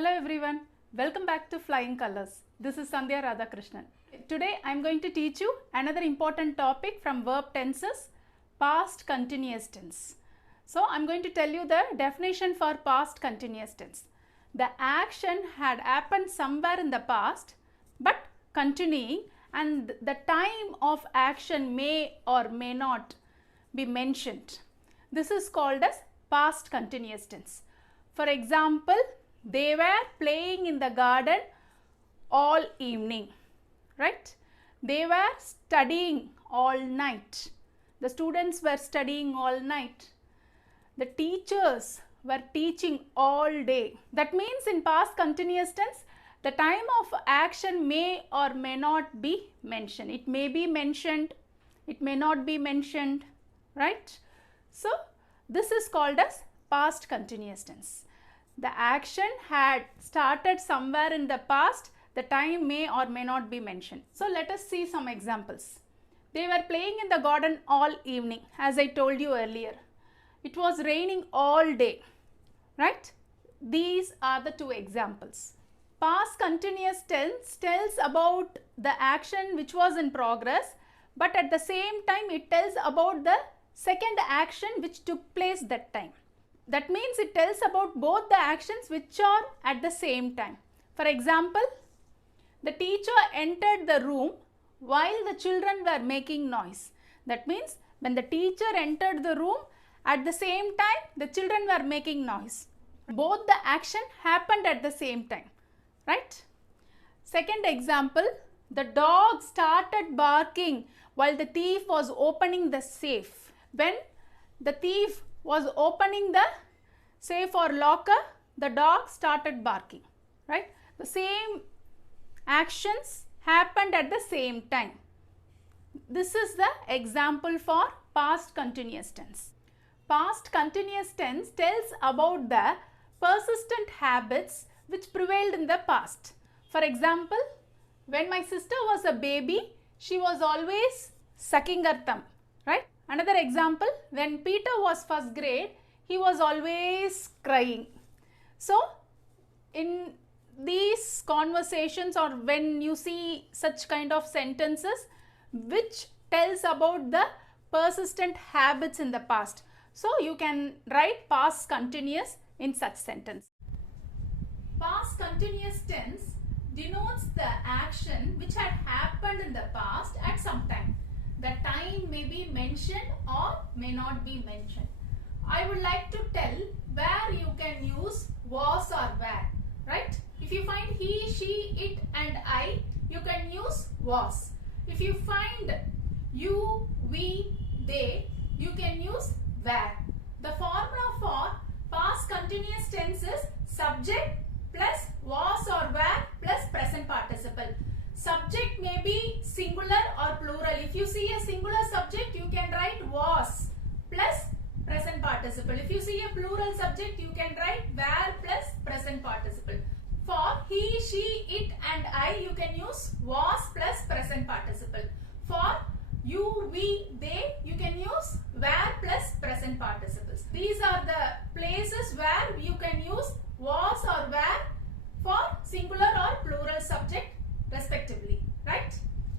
Hello everyone, welcome back to Flying Colors. This is Sandhya Radhakrishnan. Today I am going to teach you another important topic from verb tenses, past continuous tense. So I am going to tell you the definition for past continuous tense. The action had happened somewhere in the past but continuing, and the time of action may or may not be mentioned. This is called as past continuous tense. For example, they were playing in the garden all evening, right? They were studying all night. The students were studying all night. The teachers were teaching all day. That means in past continuous tense, the time of action may or may not be mentioned. It may be mentioned, it may not be mentioned, right? So this is called as past continuous tense. The action had started somewhere in the past, the time may or may not be mentioned. So let us see some examples. They were playing in the garden all evening, as I told you earlier. It was raining all day, right? These are the two examples. Past continuous tense tells about the action which was in progress, but at the same time it tells about the second action which took place that time. That means it tells about both the actions which are at the same time. For example, the teacher entered the room while the children were making noise. That means when the teacher entered the room, at the same time the children were making noise. Both the action happened at the same time, right? Second example, the dog started barking while the thief was opening the safe. When the thief was opening the safe or locker, the dog started barking, right? The same actions happened at the same time. This is the example for past continuous tense. Past continuous tense tells about the persistent habits which prevailed in the past. For example, when my sister was a baby, she was always sucking her thumb, right? Another example, when Peter was first grade, he was always crying. So, in these conversations or when you see such kind of sentences which tells about the persistent habits in the past. So, you can write past continuous in such sentence. Past continuous tense denotes the action which had happened in the past at some time. The time may be mentioned or may not be mentioned. I would like to tell where you can use was or were, right? If you find he, she, it and I, you can use was. If you find you, we, they, you can use were. The formula for past continuous tense is subject plus was or were plus present participle. Subject may be singular or plural. If you see a singular subject, you can write was plus present participle. If you see a plural subject, you can write were plus present participle. For he, she, it and I, you can use was plus present participle. For you, we, they, you can use were plus present participles. These are the places where you can use was or were for singular or plural subject respectively, right?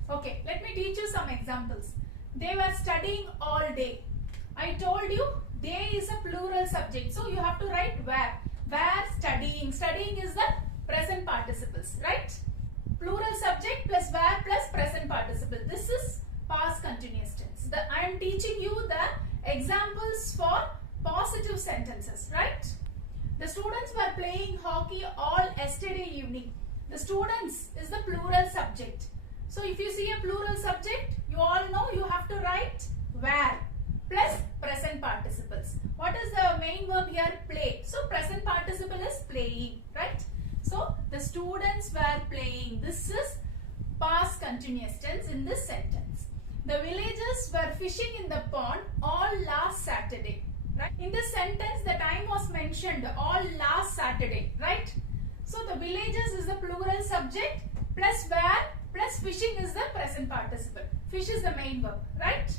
Okay, let me teach you some examples. They were studying all day. I told you they is a plural subject, so you have to write were. Were studying. Studying is the present participles, right? Plural subject plus were plus present participle. This is past continuous tense. I am teaching you the examples for positive sentences, right? The students were playing hockey all yesterday evening. The students is the plural subject. So if you see a plural subject, you all know you have to write were plus present participles. What is the main verb here? Play. So present participle is playing, right? So the students were playing. This is past continuous tense in this sentence. The villagers were fishing in the pond all last Saturday, right? In this sentence, the time was mentioned all last Saturday, right? So the villagers is the plural subject plus were plus fishing is the present participle. Fish is the main verb, right?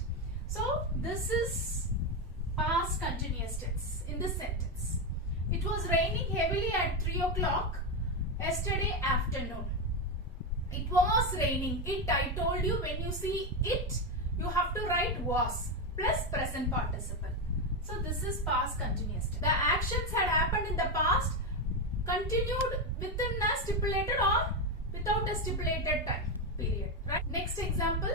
So this is past continuous tense in this sentence. It was raining heavily at 3 o'clock Yesterday afternoon. It was raining. It, I told you, when you see it, you have to write was plus present participle. So this is past continuous tense. The actions had happened in the past, continued within a stipulated or without a stipulated time period. Right? Next example,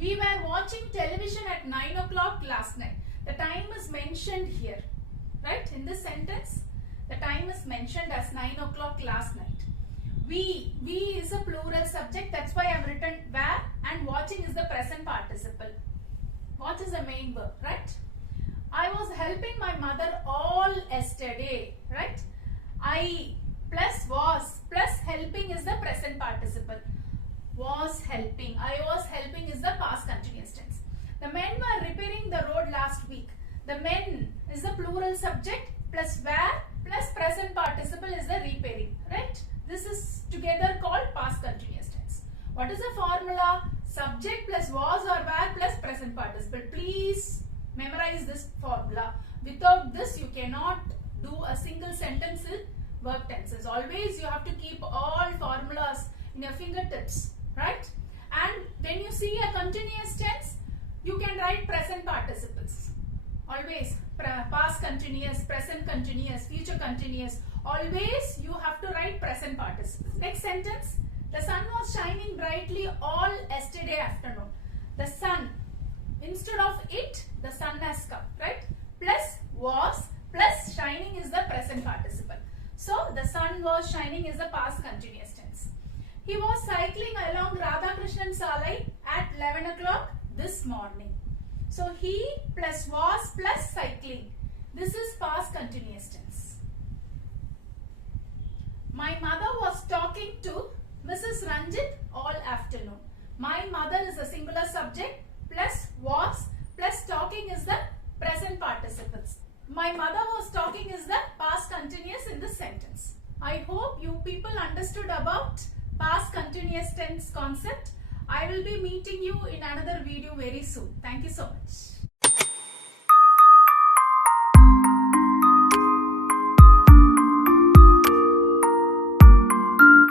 we were watching television at 9 o'clock last night. The time is mentioned here. Right? In this sentence, the time is mentioned as 9 o'clock last night. We is a plural subject, that's why I have written were, and watching is the present participle. Watch is the main verb, right? I was helping my mother all yesterday, right? I plus was plus helping is the present participle. Was helping. I was helping is the past continuous tense. The men were repairing the road last week. The men is the plural subject plus were plus present participle is the repairing, right? This is together called past continuous tense. What is the formula? Subject plus was or were plus present participle. Please memorize this formula. Without this, you cannot do a single sentence in verb tenses. Always you have to keep all formulas in your fingertips, right? And when you see a continuous tense, you can write present participles. Always past continuous, present continuous, future continuous. Always you have to write present participles. Next sentence. The sun was shining brightly all yesterday afternoon. The sun, instead of it, the sun has come, right? Plus was plus shining is the present participle. So the sun was shining is the past continuous tense. He was cycling along Radhakrishnan Salai at 11 o'clock this morning. So he plus was plus cycling. This is past continuous tense. My mother was talking to Mrs. Ranjit all afternoon. My mother is a singular subject plus was plus talking is the present participles. My mother was talking is the past continuous in this sentence. I hope you people understood about past continuous tense concept. I will be meeting you in another video very soon. Thank you so much.